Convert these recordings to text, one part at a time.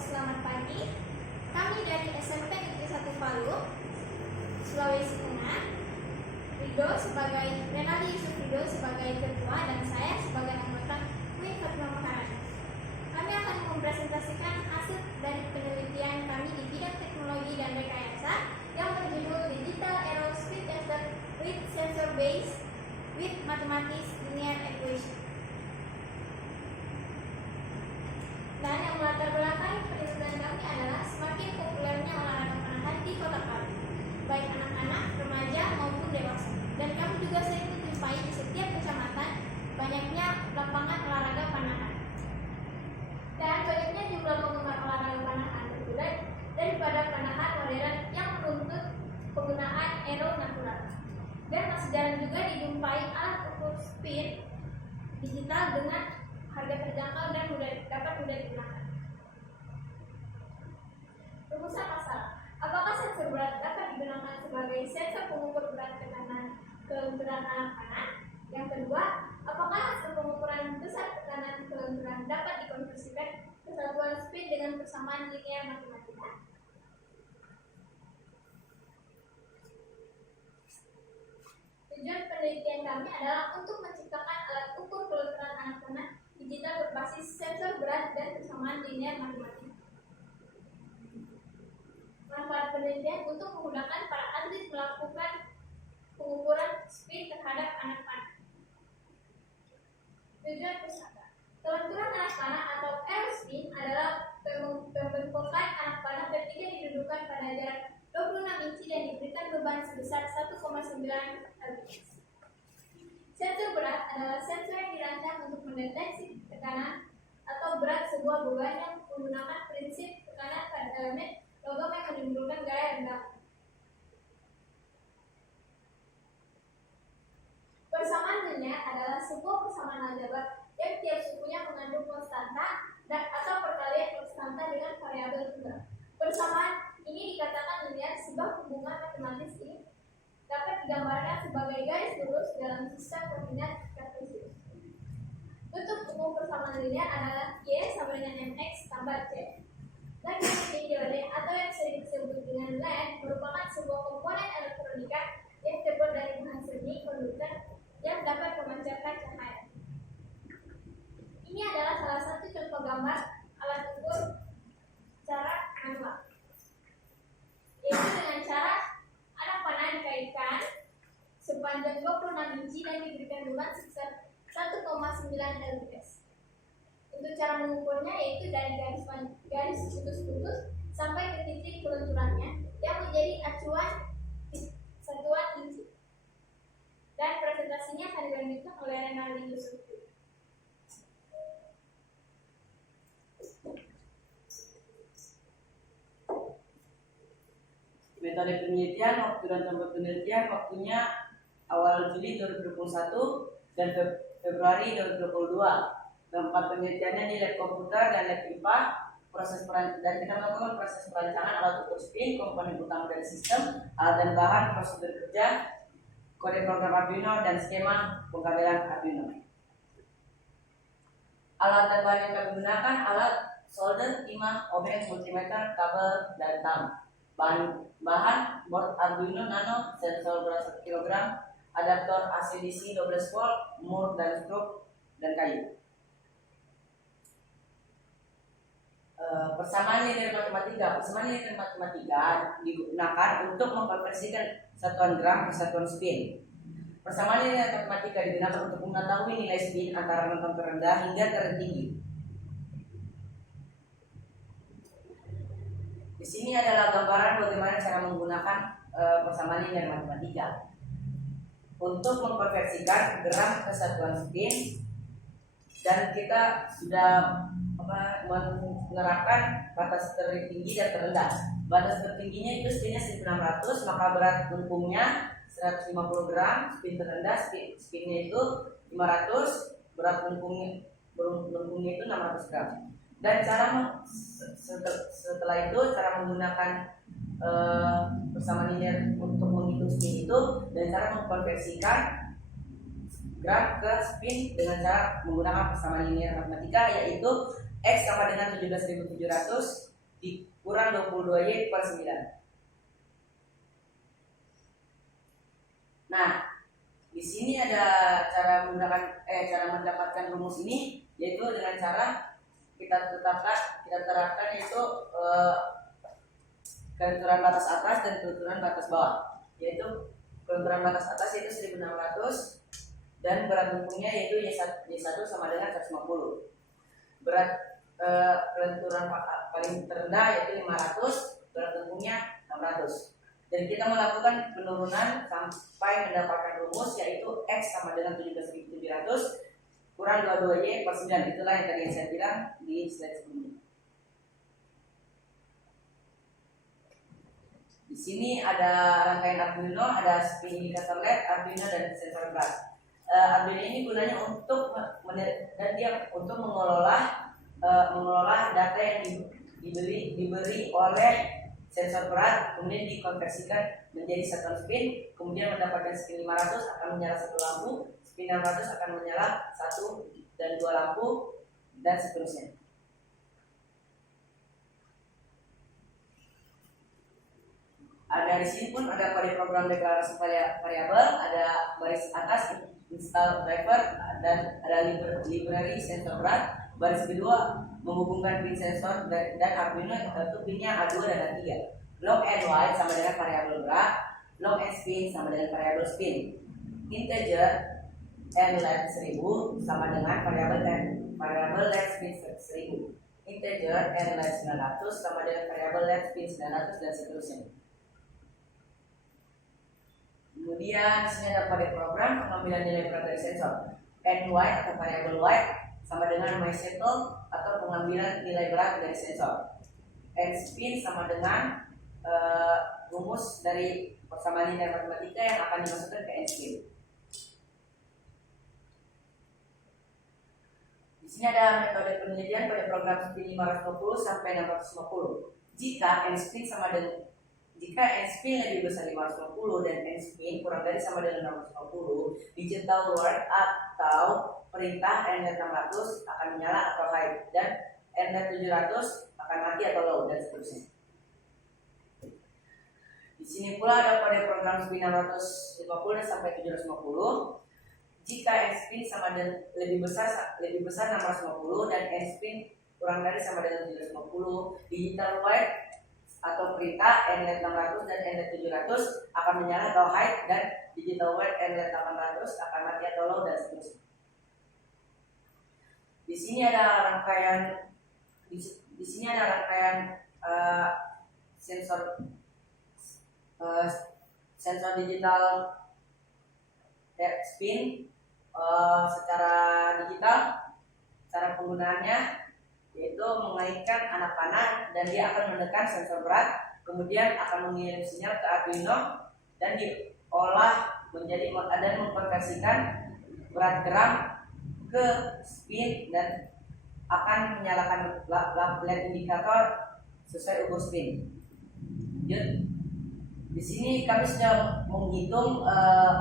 selamat pagi. Kami dari SMP Negeri 1 Palu, Sulawesi Tengah. Renaldi Yusuf Rido sebagai ketua dan saya sebagai anggota Queen Fatima Maharani. Kami akan mempresentasikan hasil dari penelitian kami di bidang teknologi dan rekayasa yang berjudul Digital Aero Speed Tester with Sensor Base with Mathematics Linear Equation. Dan yang melatar belakangi penelitian kami adalah semakin populernya olahraga panahan di Kota Palu, baik anak-anak, remaja maupun dewasa. Dan kami juga sering menjumpai di setiap kecamatan banyaknya lapangan olahraga panahan. Dan banyaknya jumlah penggemar olahraga panahan berbeda daripada panahan modern yang menuntut penggunaan aero natural. Dan masih jarang juga dijumpai alat ukur speed digital dengan harga terjangkau dan dapat mudah digunakan. Rumusan masalah: apakah sensor berat dapat digunakan sebagai sensor pengukur berat tekanan kelenturan anak panah? Yang kedua, apakah hasil pengukuran besar tekanan kelenturan dapat dikonversikan ke satuan speed dengan persamaan linear matematika? Tujuan penelitian kami adalah untuk menciptakan alat ukur kelenturan anak panah digital berbasis sensor berat dan persamaan linear matematika. Manfaat penelitian untuk menggunakan para atlet melakukan pengukuran speed terhadap anak panah. Tujuan pusaka: kelenturan anak panah atau airspeed adalah pembentukan anak panah ketika didudukan pada jarak 26 inci dan diberikan beban sebesar 1,9 lbs. Sensor berat adalah sensor yang dirancang untuk mendeteksi tekanan atau berat sebuah beban yang menggunakan prinsip tekanan pada elemen logam yang menimbulkan gaya rendah. Persamaan linear adalah sebuah persamaan aljabar yang tiap sukunya mengandung konstanta atau perkalian konstanta dengan variabel tunggal. Persamaan ini dikatakan linear sebab hubungan matematis ini dapat digambarkan sebagai garis lurus dalam sistem koordinat kartesius. Bentuk umum persamaan linear adalah Y sama dengan mx tambah c. Dan diode atau yang sering disebut dengan LED merupakan sebuah komponen elektronika yang terbuat dari bahan semi konduktor yang dapat memancarkan cahaya. Ini adalah salah satu contoh gambar alat ukur cara manual, yaitu dengan cara anak panah dikaitkan sepanjang 26 inci dan diberikan beban sebesar 1,9 lbs. Untuk cara mengukurnya yaitu dari garis putus-putus sampai ke titik kelenturannya yang menjadi acuan satuan inci. Dan presentasinya akan dilanjutkan oleh Renaldi Yusuf. Metode penelitian, waktu dan tempat penelitian, waktunya awal Juli 2021 dan Februari 2022. Tempat penelitiannya di lab komputer dan lab IPA. Dan kita melakukan proses perancangan alat ukur spin, komponen utama dari sistem, alat dan bahan, prosedur kerja, kode program Arduino, dan skema pengkabelan Arduino. Alat dan bahan yang kami gunakan: alat solder, timah, obeng, multimeter, kabel, dan tam. Bahan board Arduino Nano, sensor berat 1 kg, adaptor AC/DC 12 volt, mur dan skrup, dan kayu. Persamaan linear matematika. Persamaan linear matematika digunakan untuk mengkonversikan satuan gram ke satuan spin. Persamaan linear matematika digunakan untuk mengetahui nilai spin antara rentang terendah hingga tertinggi. Di sini adalah gambaran bagaimana cara menggunakan persamaan linear matematika untuk mengkonversikan gram ke satuan spin, dan kita sudah menerapkan batas tertinggi dan terendah. Batas tertingginya itu spinnya 1600, maka berat lengkungnya 150 gram. Spin terendah spinnya itu 500, berat lengkungnya itu 600 gram. Dan setelah itu cara menggunakan persamaan linear untuk menghitung spin itu, dan cara mengkonversikan gram ke spin dengan cara menggunakan persamaan linear matematika, yaitu X sama dengan 17.700 dikurang 22Y per 9. Nah, di sini ada cara mendapatkan rumus ini, yaitu dengan cara kita terapkan yaitu kelenturan batas atas dan kelenturan batas bawah. Yaitu kelenturan batas atas yaitu 1600 dan berat lengkungnya yaitu Y1 sama dengan 150. Berat kelenturan paling terendah yaitu 500, berat lengkungnya 600. Dan kita melakukan penurunan sampai mendapatkan rumus yaitu X sama dengan 17.700 kurang 22Y per 9. Itulah yang tadi saya bilang di slide sebelumnya. Di sini ada rangkaian Arduino, ada spin indicator LED, Arduino dan sensor berat. Arduino ini gunanya untuk mengelola data yang diberi oleh sensor berat, kemudian dikonversikan menjadi satuan spin, kemudian mendapatkan spin 500 akan menyala satu lampu, spin 600 akan menyala 1 dan 2 lampu, dan seterusnya. Ada di sini pun ada kode program deklarasi variabel, ada baris atas install driver, dan ada library sensor berat. Baris kedua menghubungkan pin sensor dan Arduino, yaitu pinnya A2 dan A3. Long and wide sama dengan variabel berat, long and spin sama dengan variabel spin. Integer and length 1000 sama dengan variabel length spin 1000. Integer and length 900 sama dengan variabel length spin 900 dan seterusnya. Kemudian di sini ada kode program pengambilan nilai berat dari sensor. N wide atau variabel wide sama dengan mySettle atau pengambilan nilai berat dari sensor. N spin sama dengan rumus dari persamaan linear matematika yang akan dimasukkan ke N spin. Di sini ada metode penelitian pada program spin 550 sampai 650. Jika N spin lebih besar 550 dan N spin kurang dari sama dengan 650, digital word atau perintah NLED 600 akan menyala atau high, dan NLED 700 akan mati atau low, dan seterusnya. Di sini pula ada kode program spin 650 sampai 750. Jika N spin sama dengan lebih besar 650 dan N spin kurang dari sama dengan 750, digital word atau perintah NLED 600 dan NLED 700 akan menyala atau high, dan digital word NLED 800 akan mati atau low, dan seterusnya. Di sini ada rangkaian sensor digital spin secara digital. Cara penggunaannya yaitu mengaitkan anak panah dan dia akan menekan sensor berat, kemudian akan mengirim sinyal ke Arduino dan diolah menjadi dan mengkonversikan berat gram ke spin dan akan menyalakan LED indikator sesuai ukur spin. Di sini kami sudah menghitung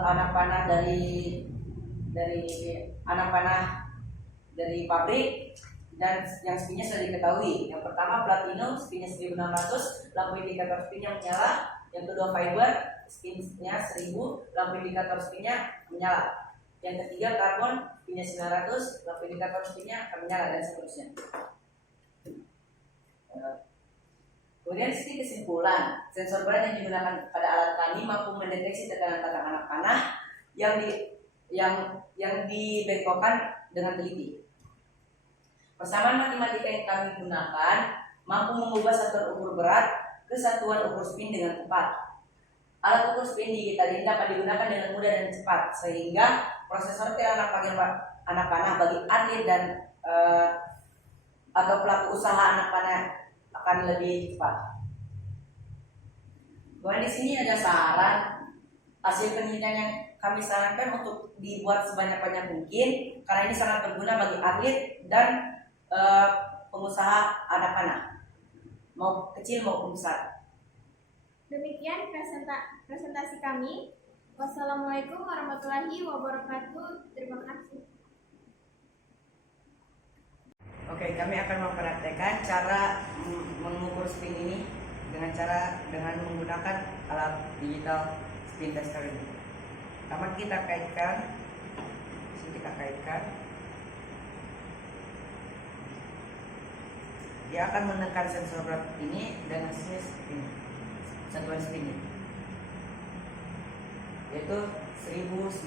anak panah dari pabrik, dan yang spinnya sudah diketahui. Yang pertama platinum, spinnya 1600, lampu indikator spinnya menyala. Yang kedua fiber, spinnya 1000, lampu indikator spinnya menyala. Yang ketiga karbon, spinnya 900, lampu indikator spinnya akan menyala, dan seterusnya. Kemudian sini kesimpulan, sensor berat yang digunakan pada alat kami mampu mendeteksi tekanan anak panah yang dibengkokkan dengan teliti. Persamaan matematika yang kami gunakan mampu mengubah satuan ukur berat ke satuan ukur spin dengan tepat. Alat ukur spin digital ini dapat digunakan dengan mudah dan cepat, sehingga prosesor anak panah bagi atlet dan atau pelaku usaha anak panah akan lebih cepat. Kemudian di sini ada saran hasil penelitian yang kami sarankan untuk dibuat sebanyak-banyak mungkin, karena ini sangat berguna bagi atlet dan pengusaha anak panah, mau kecil maupun besar. Demikian presentasi kami. Wassalamualaikum warahmatullahi wabarakatuh. Terima kasih. Oke, kami akan mempraktekkan cara mengukur mengukur spin ini dengan menggunakan alat digital spin tester ini. Pertama kita kaitkan, dia akan menekan sensor berat ini dan hasilnya spin, satuan spinnya yaitu 1094.